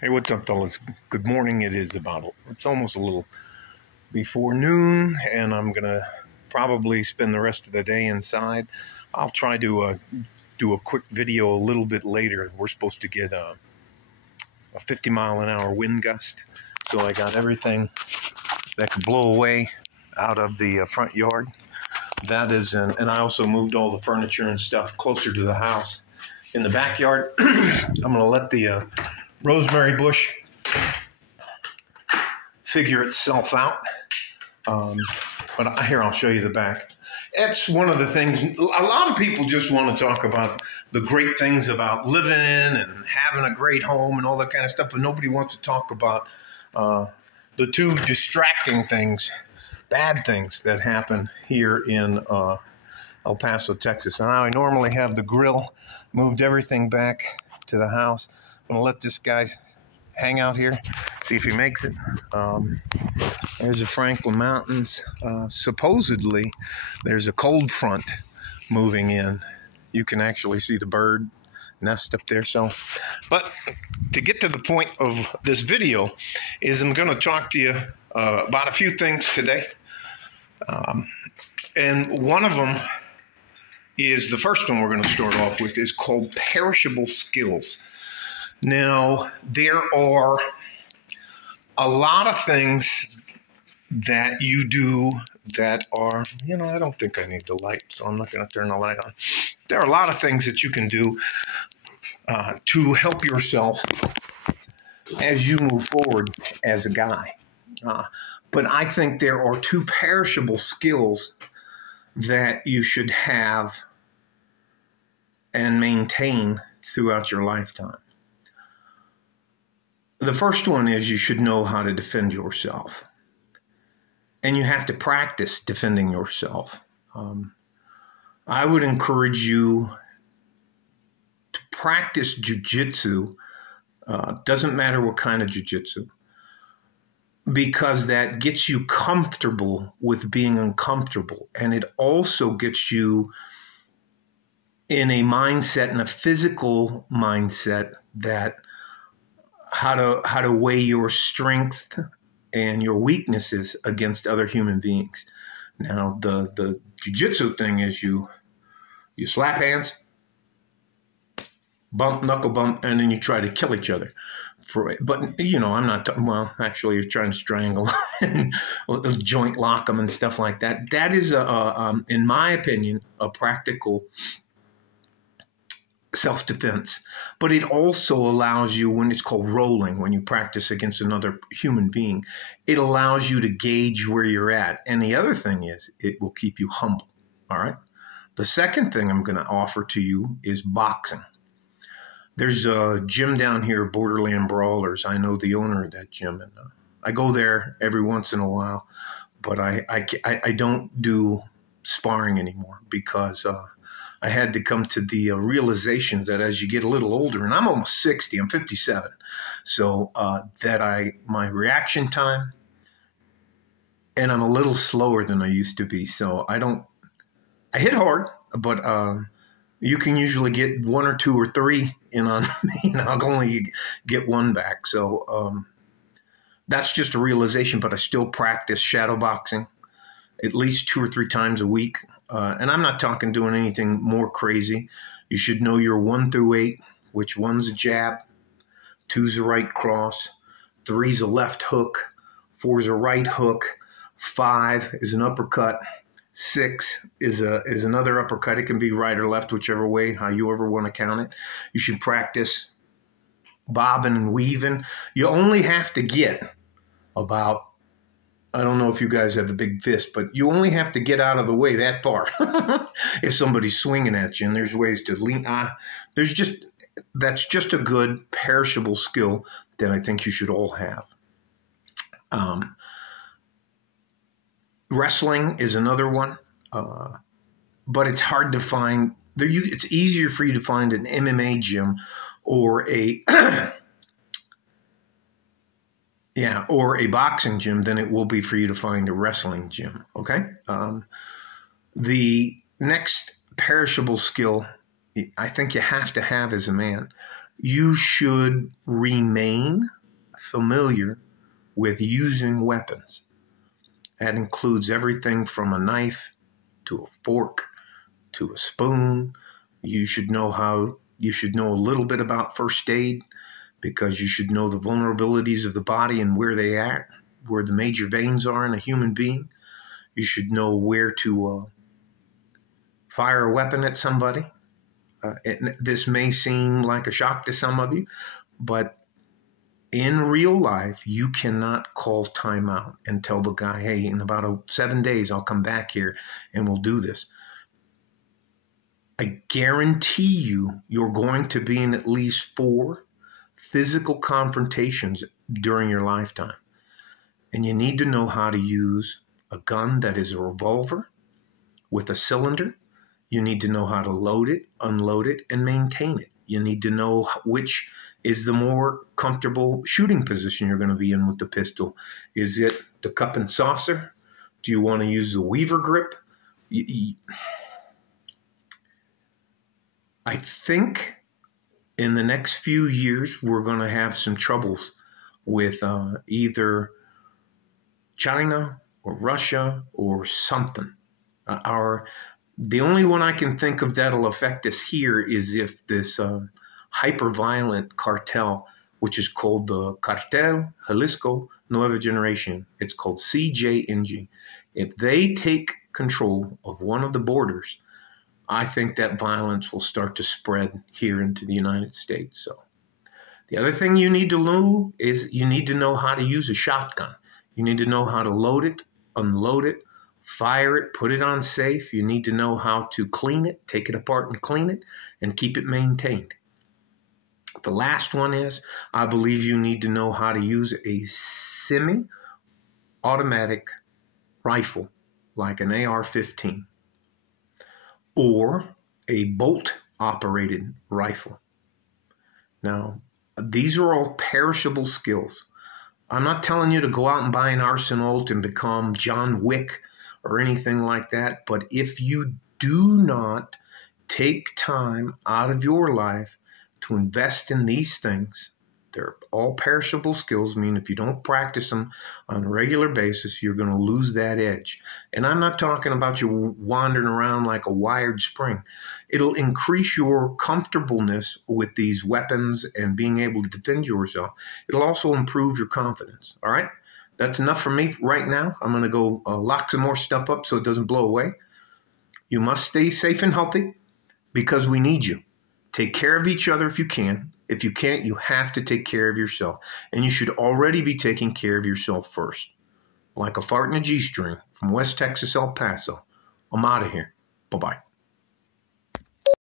Hey, what's up, fellas? Good morning. It's almost a little before noon, and I'm going to probably spend the rest of the day inside. I'll try to do a quick video a little bit later. We're supposed to get a 50-mile-an-hour wind gust, so I got everything that could blow away out of the front yard. And I also moved all the furniture and stuff closer to the house. In the backyard, I'm going to let the rosemary bush figure itself out. But here, I'll show you the back. It's one of the things, a lot of people just want to talk about the great things about living and having a great home and all that kind of stuff, but nobody wants to talk about the two distracting things, bad things that happen here in El Paso, Texas. And I normally have the grill, moved everything back to the house. I'm going to let this guy hang out here, see if he makes it. There's the Franklin Mountains. Supposedly, there's a cold front moving in. You can actually see the bird nest up there. But to get to the point of this video is I'm going to talk to you about a few things today. And one of them is, the first one we're going to start off with is called perishable skills. Now, there are a lot of things that you do that are, I don't think I need the light, so I'm not going to turn the light on. There are a lot of things that you can do to help yourself as you move forward as a guy. But I think there are two perishable skills that you should have and maintain throughout your lifetime. The first one is you should know how to defend yourself. And you have to practice defending yourself. I would encourage you to practice jiu-jitsu. Doesn't matter what kind of jiu-jitsu, because that gets you comfortable with being uncomfortable. And it also gets you in a mindset, in a physical mindset, that how to weigh your strength and your weaknesses against other human beings. Now, the jiu-jitsu thing is you slap hands, bump, knuckle bump, and then you try to kill each other. But I'm not, well, actually you're trying to strangle and joint lock them and stuff like that. That is, in my opinion, a practical self-defense. But it also allows you, when it's called rolling, when you practice against another human being, it allows you to gauge where you're at. And the other thing is, it will keep you humble. All right. The second thing I'm going to offer to you is boxing. There's a gym down here, Borderland Brawlers. I know the owner of that gym, and I go there every once in a while, but I don't do sparring anymore because I had to come to the realization that as you get a little older, and I'm almost 60, I'm 57, so my reaction time, and I'm a little slower than I used to be. So I hit hard, but you can usually get one or two or three in on me, and I'll only get one back. So that's just a realization, but I still practice shadow boxing at least 2 or 3 times a week. And I'm not talking doing anything more crazy. You should know your 1 through 8, which 1's a jab, 2's a right cross, 3's a left hook, 4's a right hook, 5 is an uppercut, 6 is another uppercut. It can be right or left, whichever way, how you ever want to count it. You should practice bobbing and weaving. You only have to get about, I don't know if you guys have a big fist, but you only have to get out of the way that far if somebody's swinging at you. And there's ways to lean. That's just a good perishable skill that I think you should all have. Wrestling is another one, but it's hard to find. It's easier for you to find an MMA gym or a or a boxing gym than it will be for you to find a wrestling gym, okay? The next perishable skill I think you have to have as a man you should remain familiar with using weapons. That includes everything from a knife to a fork to a spoon. You should know a little bit about first aid, because you should know the vulnerabilities of the body and where they are, where the major veins are in a human being. You should know where to fire a weapon at somebody. This may seem like a shock to some of you, but in real life, you cannot call timeout and tell the guy, hey, in about 7 days, I'll come back here and we'll do this. I guarantee you're going to be in at least 4 physical confrontations during your lifetime. And you need to know how to use a gun that is a revolver with a cylinder. You need to know how to load it, unload it, and maintain it. You need to know which is the more comfortable shooting position you're going to be in with the pistol. Is it the cup and saucer? Do you want to use the Weaver grip? I think in the next few years, we're going to have some troubles with either China or Russia or something. The only one I can think of that'll affect us here is if this hyper-violent cartel, which is called the Cartel Jalisco Nueva Generation, it's called CJNG. If they take control of one of the borders, I think that violence will start to spread here into the United States. So the other thing you need to know is you need to know how to use a shotgun. You need to know how to load it, unload it, fire it, put it on safe. You need to know how to clean it, take it apart and clean it, and keep it maintained. The last one is, I believe you need to know how to use a semi-automatic rifle like an AR-15 or a bolt-operated rifle. Now, these are all perishable skills. I'm not telling you to go out and buy an arsenal and become John Wick or anything like that, but if you do not take time out of your life to invest in these things, they're all perishable skills, mean if you don't practice them on a regular basis, you're going to lose that edge. And I'm not talking about you wandering around like a wired spring. It'll increase your comfortableness with these weapons and being able to defend yourself. It'll also improve your confidence. All right? That's enough for me right now. I'm going to go lock some more stuff up so it doesn't blow away. You must stay safe and healthy because we need you. Take care of each other if you can. If you can't, you have to take care of yourself. And you should already be taking care of yourself first. Like a fart in a G-string from West Texas, El Paso. I'm out of here. Bye-bye.